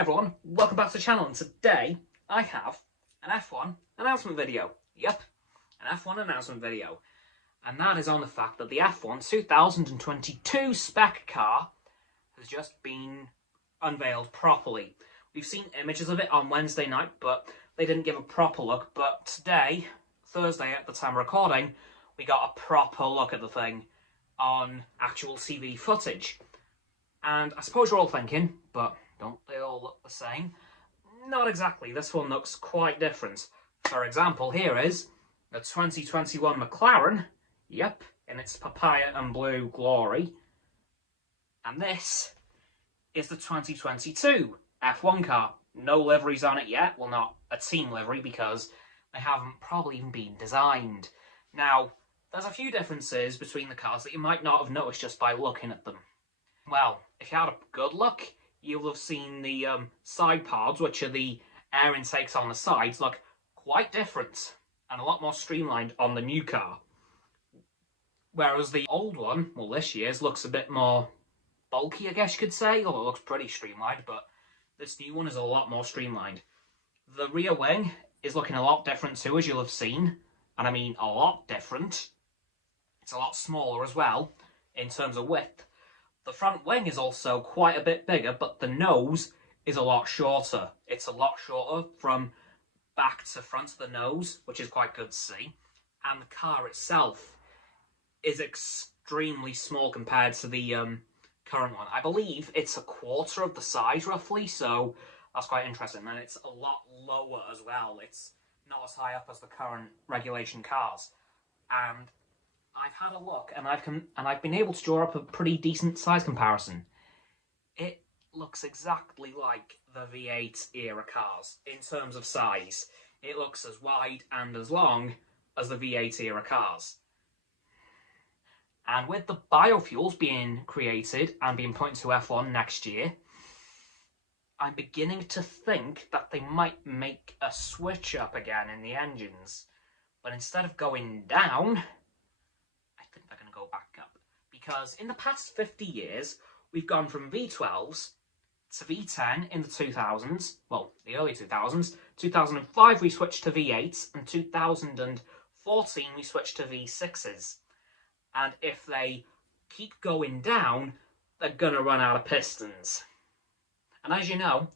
everyone, welcome back to the channel, and today I have an F1 announcement video. Yep, an F1 announcement video. And that is on the fact that the F1 2022 spec car has just been unveiled properly. We've seen images of it on Wednesday night, but they didn't give a proper look. But today, Thursday at the time of recording, we got a proper look at the thing on actual TV footage. And I suppose you're all thinking, but don't they all look the same? Not exactly. This one looks quite different. For example, here is the 2021 McLaren, yep, in its papaya and blue glory. And this is the 2022 F1 car. No liveries on it yet. Well, not a team livery because they haven't probably even been designed. Now, there's a few differences between the cars that you might not have noticed just by looking at them. Well, if you had a good look, you'll have seen the side pods, which are the air intakes on the sides, look quite different and a lot more streamlined on the new car. Whereas the old one, well, this year's, looks a bit more bulky, I guess you could say. Although it looks pretty streamlined, but this new one is a lot more streamlined. The rear wing is looking a lot different too, as you'll have seen. And I mean a lot different. It's a lot smaller as well, in terms of width. The front wing is also quite a bit bigger, but the nose is a lot shorter. It's a lot shorter from back to front of the nose, which is quite good to see. And the car itself is extremely small compared to the current one. I believe it's a quarter of the size, roughly, so that's quite interesting. And it's a lot lower as well. It's not as high up as the current regulation cars. And I've had a look, and I've been able to draw up a pretty decent size comparison. It looks exactly like the V8 era cars in terms of size. It looks as wide and as long as the V8 era cars. And with the biofuels being created and being put into F1 next year, I'm beginning to think that they might make a switch up again in the engines. But instead of going down, I think they're going to go back up. Because in the past 50 years, we've gone from V12s to V10 in the 2000s, well, the early 2000s. 2005 we switched to V8s, and 2014 we switched to V6s. And if they keep going down, they're going to run out of pistons. And as you know,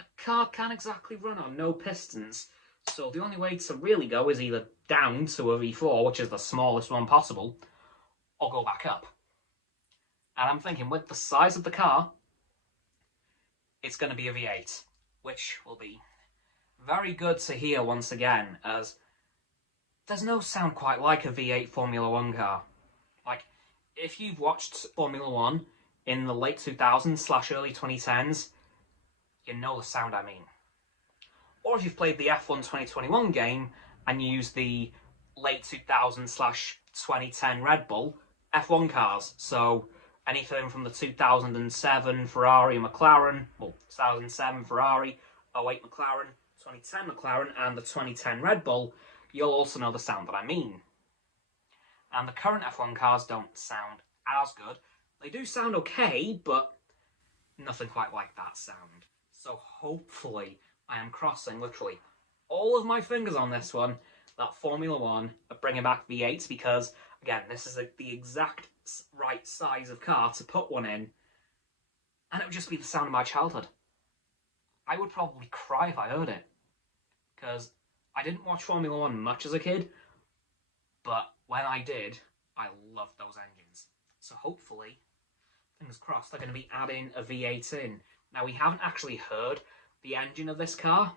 a car can't exactly run on no pistons. So the only way to really go is either down to a V4, which is the smallest one possible, or go back up. And I'm thinking with the size of the car, it's going to be a V8, which will be very good to hear once again, as there's no sound quite like a V8 Formula 1 car. Like, if you've watched Formula 1 in the late 2000s / early 2010s, you know the sound I mean. Or if you've played the F1 2021 game and used the late 2000s / 2010 Red Bull F1 cars, so anything from the 2007 Ferrari and McLaren, well, 2007 Ferrari, 08 McLaren, 2010 McLaren, and the 2010 Red Bull, you'll also know the sound that I mean. And the current F1 cars don't sound as good. They do sound okay, but nothing quite like that sound. So hopefully, I am crossing literally all of my fingers on this one, that Formula 1 are bringing back V8s, because, again, this is the exact right size of car to put one in, and it would just be the sound of my childhood. I would probably cry if I heard it, because I didn't watch Formula 1 much as a kid, but when I did, I loved those engines. So hopefully, fingers crossed, they're going to be adding a V8 in. Now, we haven't actually heard the engine of this car,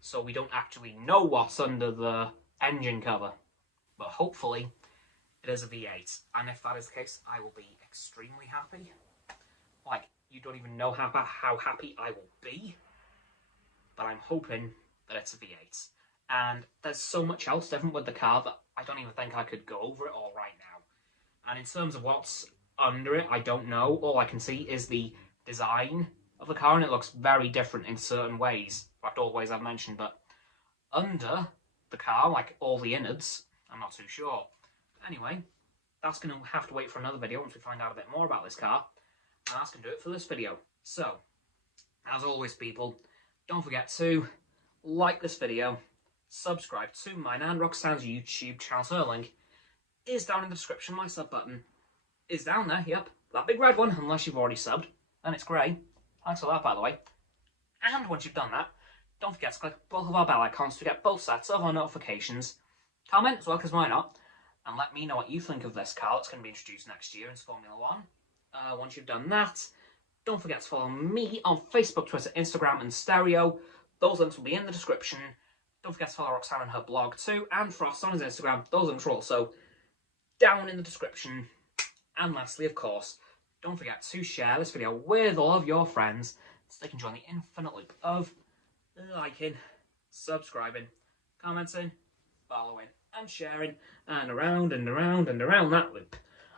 so we don't actually know what's under the engine cover, but hopefully it is a V8, and if that is the case, I will be extremely happy. Like, you don't even know how happy I will be, but I'm hoping that it's a V8. And there's so much else different with the car that I don't even think I could go over it all right now. And in terms of what's under it, I don't know. All I can see is the design of the car, and it looks very different in certain ways. In fact, all the ways I've mentioned, but under the car, like all the innards, I'm not too sure. But anyway, that's going to have to wait for another video once we find out a bit more about this car. And that's going to do it for this video. So, As always, people, don't forget to like this video, subscribe to mine and Roxanne's YouTube channel. So the link is down in the description. My sub button is down there, yep. That big red one, unless you've already subbed. And it's grey. Thanks for that, by the way. And once you've done that, don't forget to click both of our bell icons to get both sets of our notifications. Comment as well, because why not? And let me know what you think of this car that's going to be introduced next year in Formula 1. Once you've done that, don't forget to follow me on Facebook, Twitter, Instagram, and Stereo. Those links will be in the description. Don't forget to follow Roxanne on her blog too, and Frost on his Instagram. Those links are also down in the description. And lastly, of course, don't forget to share this video with all of your friends so they can join the infinite loop of liking, subscribing, commenting, following, and sharing, and around and around and around that loop.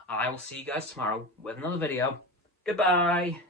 I will see you guys tomorrow with another video. Goodbye!